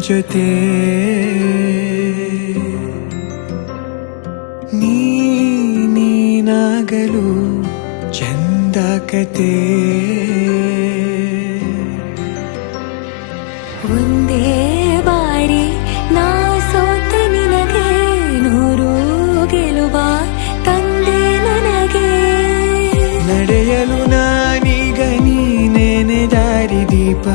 ಜೊತೆ ನೀನಾಗಲು ಚಂದ ಕತೆ ಒಂದೇ ಬಾರಿ ನಾ ಸೋತ ನಿನಗೆ ನೂರು ಗೆಲುವ ತಂದೆ ನನಗೆ ನಡೆಯಲು ನಾನೀಗ ನೀನೇನೆ ದಾರಿ ದೀಪ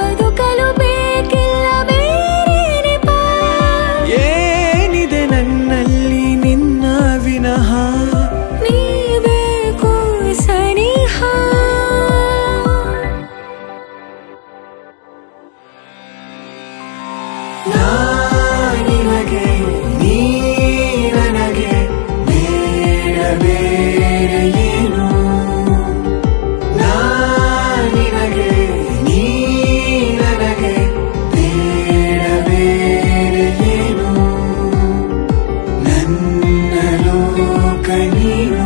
ಬದುಕಲು ಬೇಕಿಲ್ಲ ಬೇರೆ ನೆಪ ಏನಿದೆ ನನ್ನಲ್ಲಿ ನಿನ್ನ ವಿನಃ ನೀ ಬೇಕು ಸನಿಹ ನಿನಗೆ ನೀ ನನಗೆ ಬೇಡ ಬೇರೆ ಏನು ನಿನಗೆ ನೀ ನನಗೆ ಬೇಡ ಬೇರೆ ಏನು ನನ್ನ ಲೋಕ ನೀನು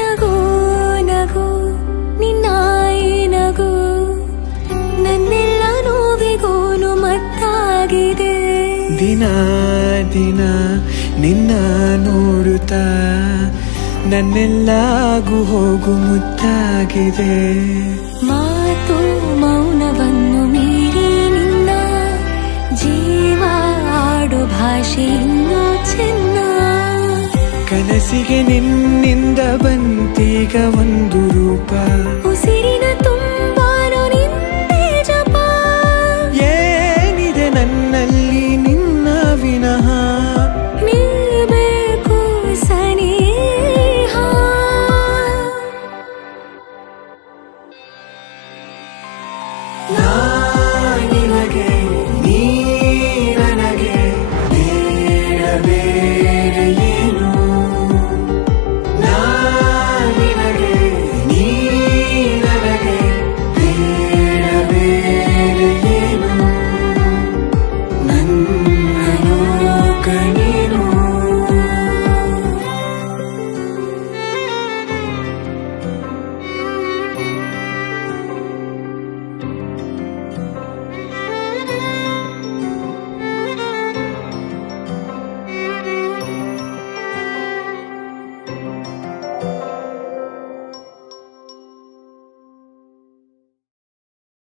ನಗು ನಗು ನಿನ್ನಾಯಿ ನಗು ನನ್ನೆಲ್ಲ ನೋವಿಗೋನು ಮತ್ತಾಗಿದೆ ದಿನ ದಿನ ನಿನ್ನ ನೋಡುತ್ತಾ ನನ್ನೆಲ್ಲಾಗು ಹೋಗು ಮುತ್ತಾಗಿದೆ ಮಾತು ಮೌನವನ್ನು ಮೀರಿ ನಿನ್ನ ಜೀವ ಆಡು ಭಾಷೆ ಇನ್ನೂ ಚೆನ್ನ ಕನಸಿಗೆ ನಿನ್ನಿಂದ ಬಂತೀಗ ಒಂದು ರೂಪ